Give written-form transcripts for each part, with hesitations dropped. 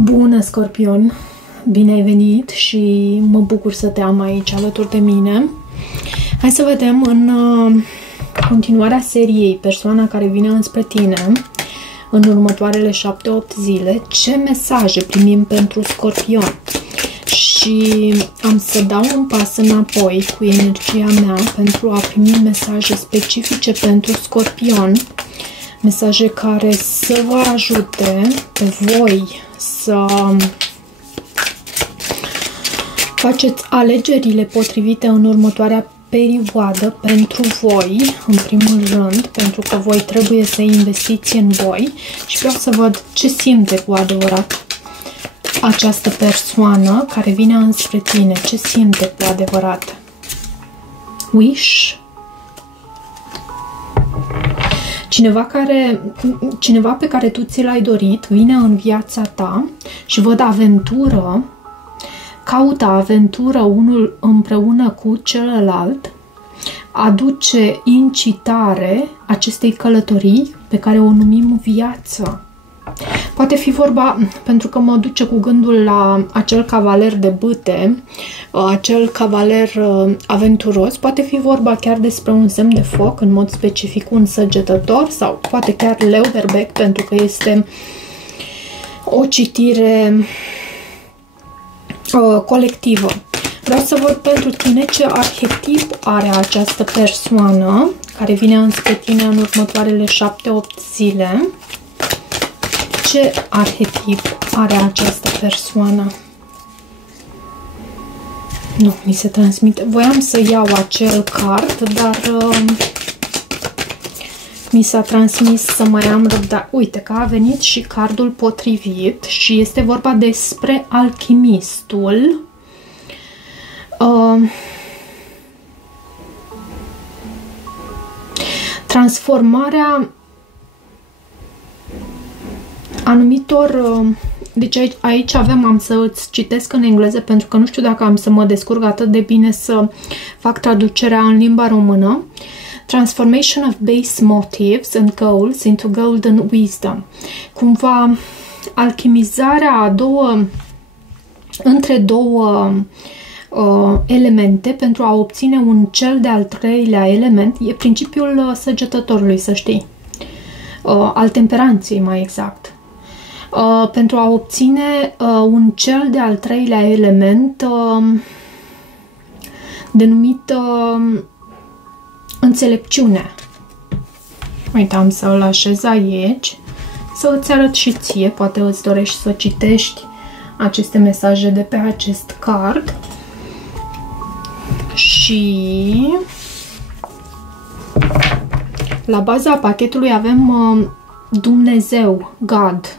Bună, Scorpion! Bine ai venit și mă bucur să te am aici alături de mine. Hai să vedem în continuarea seriei persoana care vine înspre tine în următoarele 7-8 zile, ce mesaje primim pentru Scorpion. Și am să dau un pas înapoi cu energia mea pentru a primi mesaje specifice pentru Scorpion. Mesaje care să vă ajute pe voi să faceți alegerile potrivite în următoarea perioadă pentru voi, în primul rând, pentru că voi trebuie să investiți în voi și vreau să văd ce simte cu adevărat această persoană care vine înspre tine, ce simte cu adevărat. Wish. Cineva pe care tu ți l-ai dorit vine în viața ta și văd aventură, caută aventură unul împreună cu celălalt, aduce incitare acestei călătorii pe care o numim viață. Poate fi vorba, pentru că mă duce cu gândul la acel cavaler de bâte, acel cavaler aventuros, poate fi vorba chiar despre un semn de foc, în mod specific un săgetător, sau poate chiar leu berbec, pentru că este o citire colectivă. Vreau să văd pentru tine ce arhetip are această persoană care vine înspre tine în următoarele 7-8 zile. Ce arhetip are această persoană? Nu, mi se transmite. Voiam să iau acel card, dar mi s-a transmis să mai am răbdare. Uite că a venit și cardul potrivit și este vorba despre alchimistul. Transformarea anumitor... Deci aici am să îți citesc în engleză, pentru că nu știu dacă am să mă descurc atât de bine să fac traducerea în limba română. Transformation of base motives and goals into golden wisdom. Cumva alchimizarea între două elemente pentru a obține un cel de-al treilea element. E principiul săgetătorului, să știi. Al temperanței, mai exact. Pentru a obține un cel de-al treilea element denumit înțelepciune. Uite, am să îl așez aici, să îți arăt și ție, poate îți dorești să citești aceste mesaje de pe acest card. Și la baza pachetului avem Dumnezeu, God.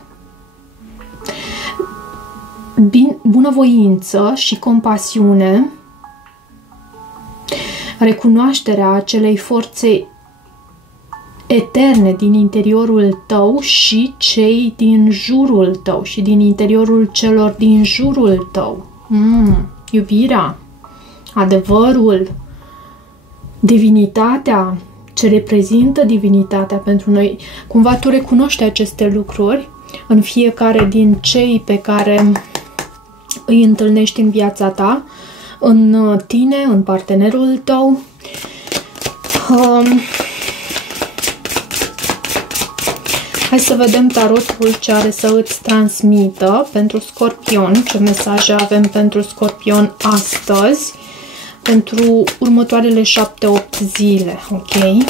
Bunăvoință și compasiune, recunoașterea acelei forțe eterne din interiorul tău și cei din jurul tău și din interiorul celor din jurul tău. Iubirea, adevărul, divinitatea, ce reprezintă divinitatea pentru noi. Cumva tu recunoști aceste lucruri în fiecare din cei pe care îi întâlnești în viața ta, în tine, în partenerul tău. Hai să vedem tarotul ce are să îți transmită pentru Scorpion, ce mesaje avem pentru Scorpion astăzi, pentru următoarele 7-8 zile, ok?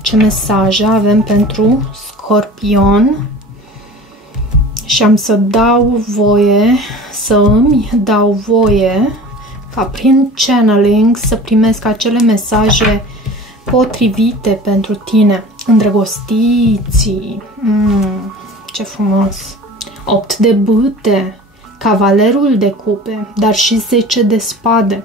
Ce mesaje avem pentru Scorpion? Și am să îmi dau voie ca prin channeling să primesc acele mesaje potrivite pentru tine. Îndrăgostiții, ce frumos! 8 de bâte, cavalerul de cupe, dar și 10 de spade.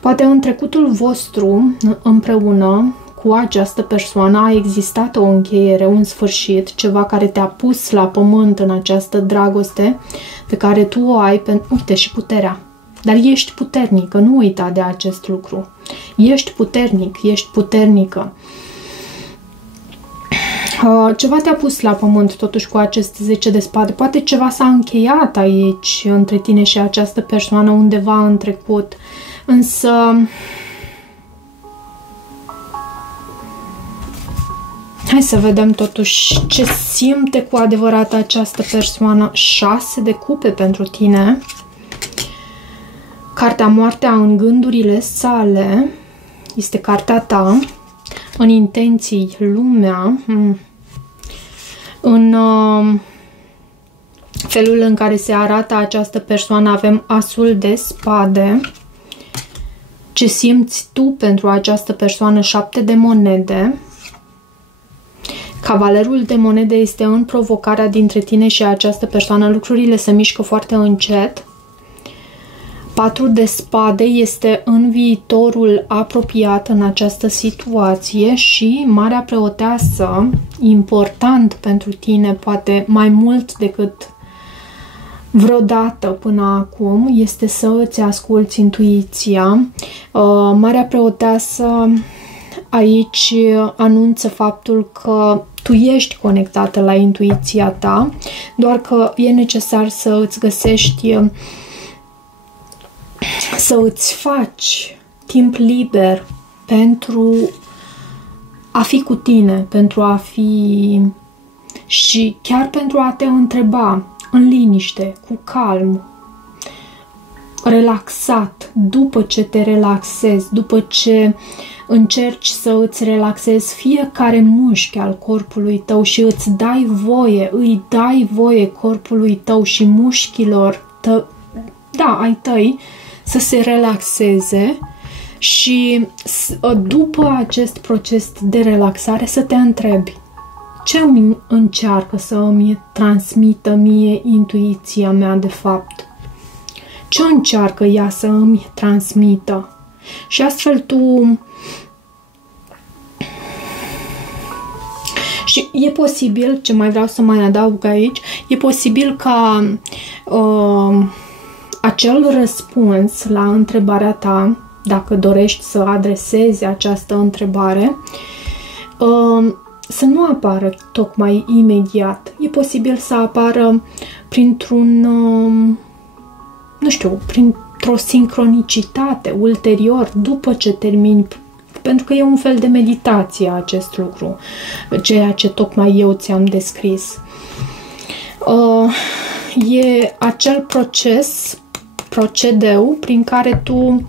Poate în trecutul vostru împreună cu această persoană a existat o încheiere, un sfârșit, ceva care te-a pus la pământ în această dragoste pe care tu o ai, uite, și puterea. Dar ești puternică, nu uita de acest lucru. Ești puternic, ești puternică. Ceva te-a pus la pământ totuși cu acest 10 de spade. Poate ceva s-a încheiat aici între tine și această persoană undeva în trecut. Însă hai să vedem totuși ce simte cu adevărat această persoană. 6 de cupe pentru tine. Cartea Moartea în gândurile sale. Este cartea ta. În intenții, lumea. În felul în care se arată această persoană avem Asul de spade. Ce simți tu pentru această persoană? 7 de monede. Cavalerul de monede este în provocarea dintre tine și această persoană. Lucrurile se mișcă foarte încet. 4 de spade este în viitorul apropiat în această situație și Marea Preoteasă, important pentru tine, poate mai mult decât vreodată până acum, este să îți asculți intuiția. Marea Preoteasă aici anunță faptul că tu ești conectată la intuiția ta, doar că e necesar să îți găsești, să îți faci timp liber pentru a fi cu tine, pentru a fi și chiar pentru a te întreba în liniște, cu calm, relaxat, după ce te relaxezi, după ce încerci să îți relaxezi fiecare mușchi al corpului tău și îți dai voie, îi dai voie corpului tău și mușchilor ai tăi să se relaxeze și după acest proces de relaxare să te întrebi ce îmi încearcă să îmi transmită mie intuiția mea de fapt. Ce încearcă ea să îmi transmită? Și astfel tu... Și e posibil, ce mai vreau să mai adaug aici, e posibil ca acel răspuns la întrebarea ta, dacă dorești să adresezi această întrebare, să nu apară tocmai imediat. E posibil să apară printr-un, nu știu, printr-o sincronicitate ulterior, după ce termini, pentru că e un fel de meditație acest lucru, ceea ce tocmai eu ți-am descris. E acel procedeu prin care tu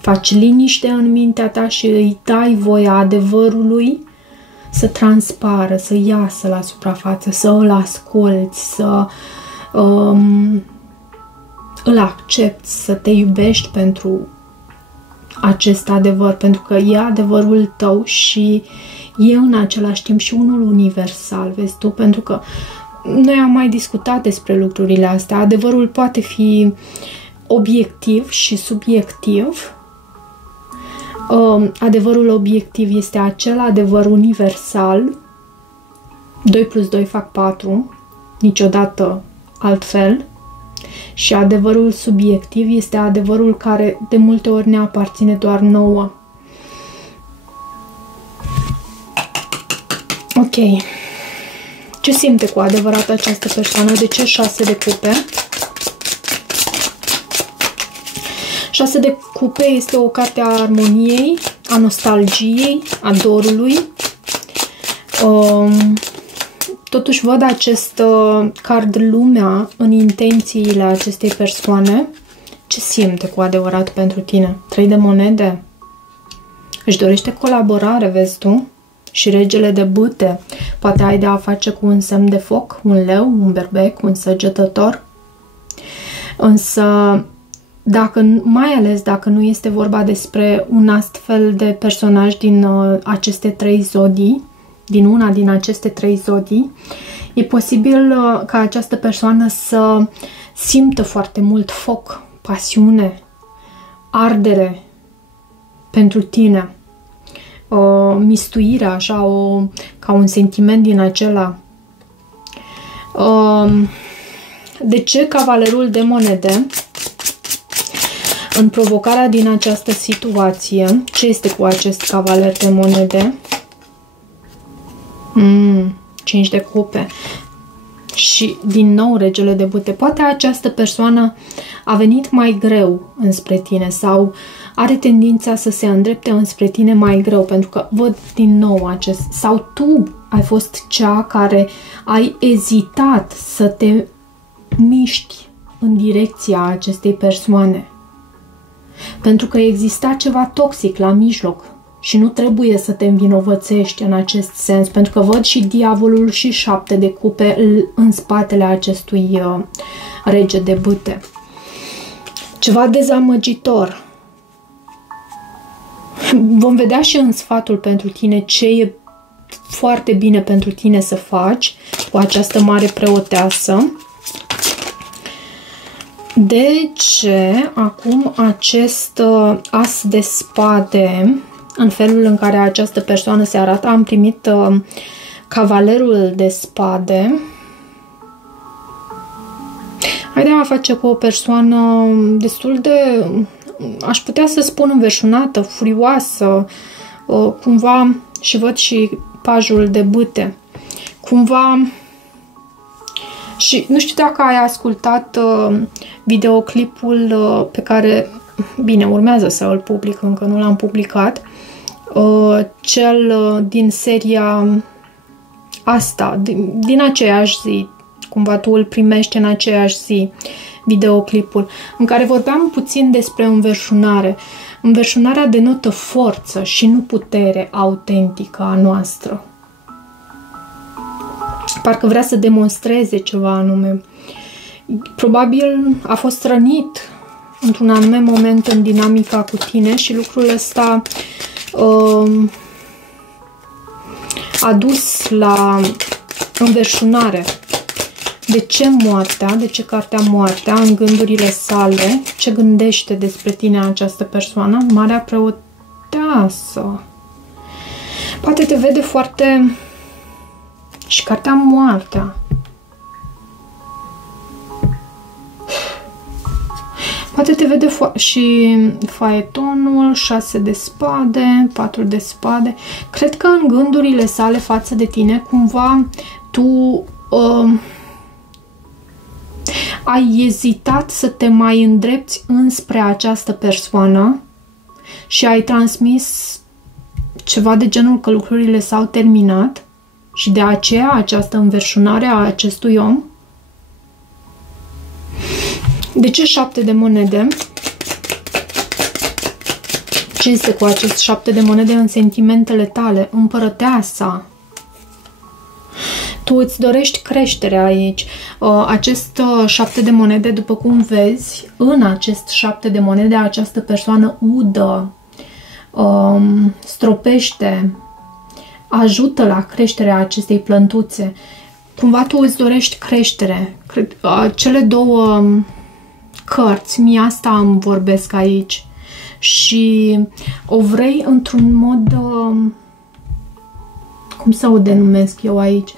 faci liniște în mintea ta și îi dai voia adevărului să transpară, să iasă la suprafață, să îl asculți, să îl accepti, să te iubești pentru acest adevăr, pentru că e adevărul tău și e în același timp și unul universal, vezi tu, pentru că noi am mai discutat despre lucrurile astea. Adevărul poate fi obiectiv și subiectiv. Adevărul obiectiv este acel adevăr universal. 2 plus 2 fac 4, niciodată altfel. Și adevărul subiectiv este adevărul care de multe ori ne aparține doar nouă. Ok. Ce simte cu adevărat această persoană? De ce 6 de cupe? 6 de cupe este o carte a armoniei, a nostalgiei, a dorului. Totuși văd acest card lumea în intențiile acestei persoane. Ce simte cu adevărat pentru tine? 3 de monede. Își dorește colaborare, vezi tu? Și regele de bâte. Poate ai de a face cu un semn de foc, un leu, un berbec, un săgetător. Însă, mai ales dacă nu este vorba despre un astfel de personaj din aceste 3 zodii, din una din aceste 3 zodii, e posibil ca această persoană să simtă foarte mult foc, pasiune, ardere pentru tine, mistuire, așa, ca un sentiment din acela. De ce cavalerul de monede? În provocarea din această situație, ce este cu acest cavaler de monede? 5 de cupe. Și din nou regele de bâte. Poate această persoană a venit mai greu înspre tine sau are tendința să se îndrepte înspre tine mai greu, pentru că văd din nou acest... Sau tu ai fost cea care ai ezitat să te miști în direcția acestei persoane. Pentru că exista ceva toxic la mijloc și nu trebuie să te învinovățești în acest sens, pentru că văd și diavolul și 7 de cupe în spatele acestui rege de bâte. Ceva dezamăgitor. Vom vedea și în sfatul pentru tine ce e foarte bine pentru tine să faci cu această mare preoteasă. De ce acum acest as de spade, în felul în care această persoană se arată, am primit cavalerul de spade. Ai de a face cu o persoană destul de, aș putea să spun, înverșunată, furioasă, cumva, și văd și pajul de bâte. Cumva, și nu știu dacă ai ascultat videoclipul pe care, bine, urmează să îl public, încă nu l-am publicat, cel din seria asta, din aceeași zi, cumva tu îl primești în aceeași zi, videoclipul, în care vorbeam puțin despre înverșunare. Înverșunarea denotă forță și nu putere autentică a noastră. Parcă vrea să demonstreze ceva anume. Probabil a fost rănit într-un anume moment în dinamica cu tine și lucrul ăsta a dus la înverșunare. De ce moartea? De ce cartea moartea în gândurile sale? Ce gândește despre tine această persoană? Marea preoteasă. Poate te vede foarte... Și cartea moartea. Poate te vede și faetonul, 6 de spade, 4 de spade. Cred că în gândurile sale față de tine, cumva, tu ai ezitat să te mai îndrepți înspre această persoană și ai transmis ceva de genul că lucrurile s-au terminat și de aceea această înverșunare a acestui om. De ce 7 de monede? Ce este cu acest 7 de monede în sentimentele tale? Împărăteasa. Tu îți dorești creștere aici. Acest 7 de monede, după cum vezi, în acest 7 de monede, această persoană udă, stropește, ajută la creșterea acestei plântuțe. Cumva tu îți dorești creștere. Cele două cărți, mie asta îmi vorbesc aici. Și o vrei într-un mod, cum să o denumesc eu aici,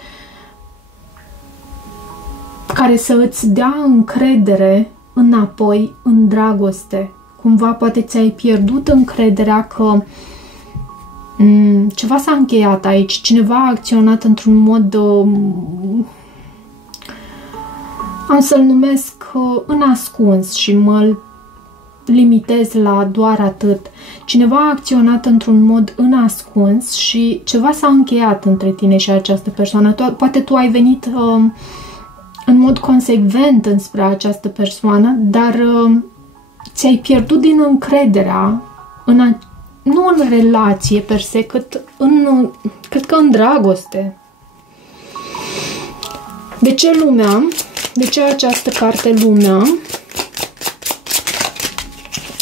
care să îți dea încredere înapoi în dragoste. Cumva poate ți-ai pierdut încrederea că ceva s-a încheiat aici, cineva a acționat într-un mod, am să-l numesc înascuns și mă limitez la doar atât. Cineva a acționat într-un mod înascuns și ceva s-a încheiat între tine și această persoană. Poate tu ai venit în mod consecvent înspre această persoană, dar ți-ai pierdut din încrederea nu în relație per se, cât în, cred că în dragoste. De ce lumea? De ce această carte lumea?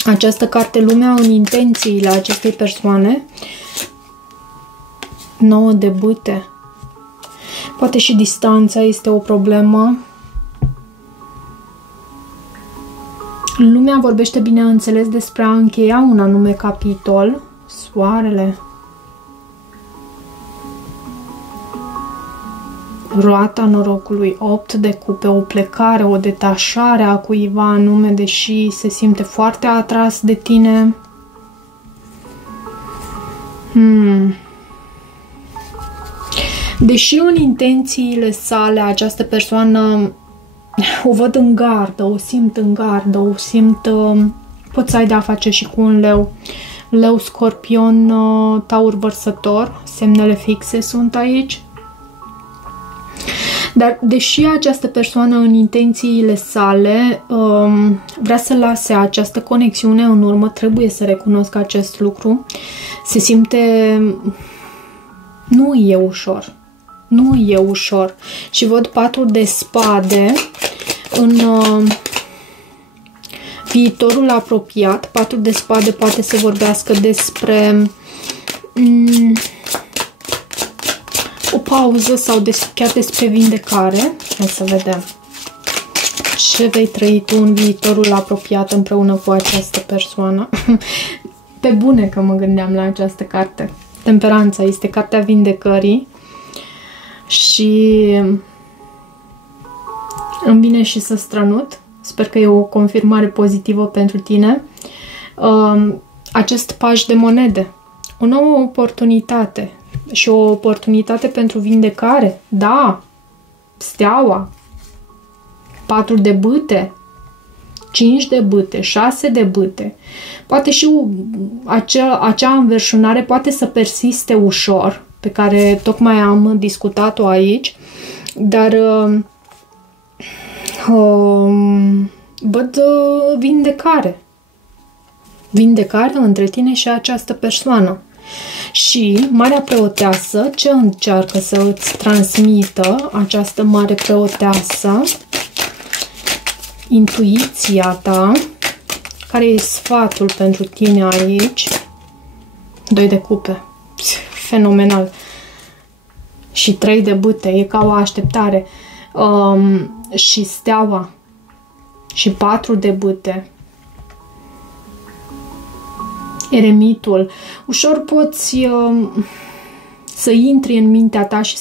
Această carte lumea în intențiile acestei persoane. 9 de bâte. Poate și distanța este o problemă. Lumea vorbește, bineînțeles, despre a încheia un anume capitol. Soarele. Roata norocului, 8 de cupe, o plecare, o detașare a cuiva anume, deși se simte foarte atras de tine. Deși în intențiile sale această persoană o văd în gardă, o simt în gardă, o simt... Poți să ai de-a face și cu un leu. Leu, Scorpion, Taur, Vărsător, semnele fixe sunt aici. Dar deși această persoană în intențiile sale vrea să lase această conexiune în urmă, trebuie să recunosc acest lucru, se simte... Nu e ușor. Nu e ușor. Și văd 4 de spade în viitorul apropiat. 4 de spade poate să vorbească despre o pauză sau chiar despre vindecare. Hai să vedem ce vei trăi tu în viitorul apropiat împreună cu această persoană. Pe bune că mă gândeam la această carte. Temperanța este cartea vindecării și îmi vine și să strănut. Sper că e o confirmare pozitivă pentru tine. Acest paj de monede. O nouă oportunitate și o oportunitate pentru vindecare. Da! Steaua. 4 de bâte. 5 de bâte, 6 de bâte. Poate și acea înverșunare poate să persiste ușor, pe care tocmai am discutat-o aici, dar văd vindecare. Vindecare între tine și această persoană. Și Marea Preoteasă, ce încearcă să îți transmită această Mare Preoteasă? Intuiția ta. Care e sfatul pentru tine aici? 2 de cupe. Fenomenal. Și 3 de bâte. E ca o așteptare. Și steaua. Și 4 de bâte. Eremitul. Ușor poți să intri în mintea ta și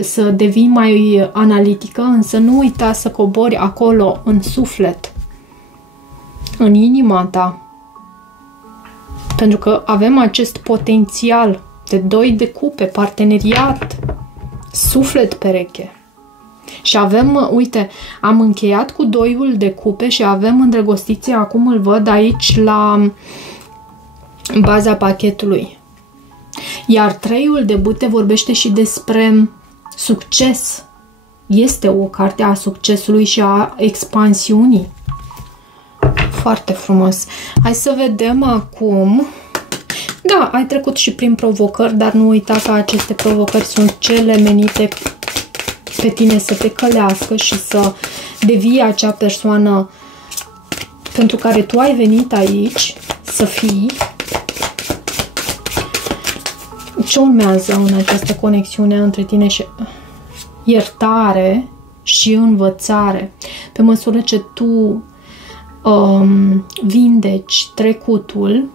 să devii mai analitică, însă nu uita să cobori acolo, în suflet, în inima ta. Pentru că avem acest potențial de 2 de cupe, parteneriat, suflet pereche. Și avem, uite, am încheiat cu 2-ul de cupe și avem îndrăgostiție, acum îl văd aici la baza pachetului. Iar 3-ul de bâte vorbește și despre succes. Este o carte a succesului și a expansiunii. Foarte frumos. Hai să vedem acum. Da, ai trecut și prin provocări, dar nu uita că aceste provocări sunt cele menite pe tine să te călească și să devii acea persoană pentru care tu ai venit aici să fii. Ce urmează în această conexiune între tine și iertare și învățare? Pe măsură ce tu vindeci trecutul,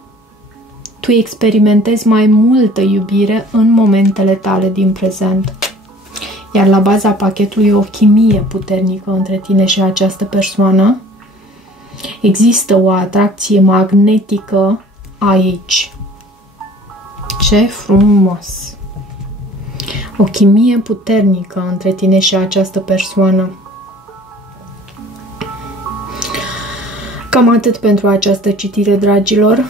tu experimentezi mai multă iubire în momentele tale din prezent. Iar la baza pachetului e o chimie puternică între tine și această persoană. Există o atracție magnetică aici. Ce frumos! O chimie puternică între tine și această persoană. Cam atât pentru această citire, dragilor.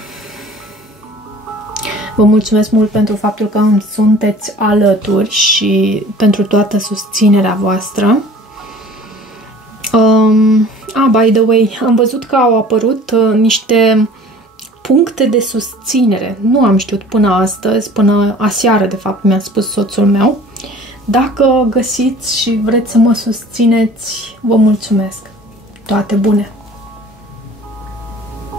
Vă mulțumesc mult pentru faptul că îmi sunteți alături și pentru toată susținerea voastră. By the way, am văzut că au apărut niște puncte de susținere. Nu am știut până astăzi, până aseară, de fapt, mi-a spus soțul meu. Dacă găsiți și vreți să mă susțineți, vă mulțumesc. Toate bune!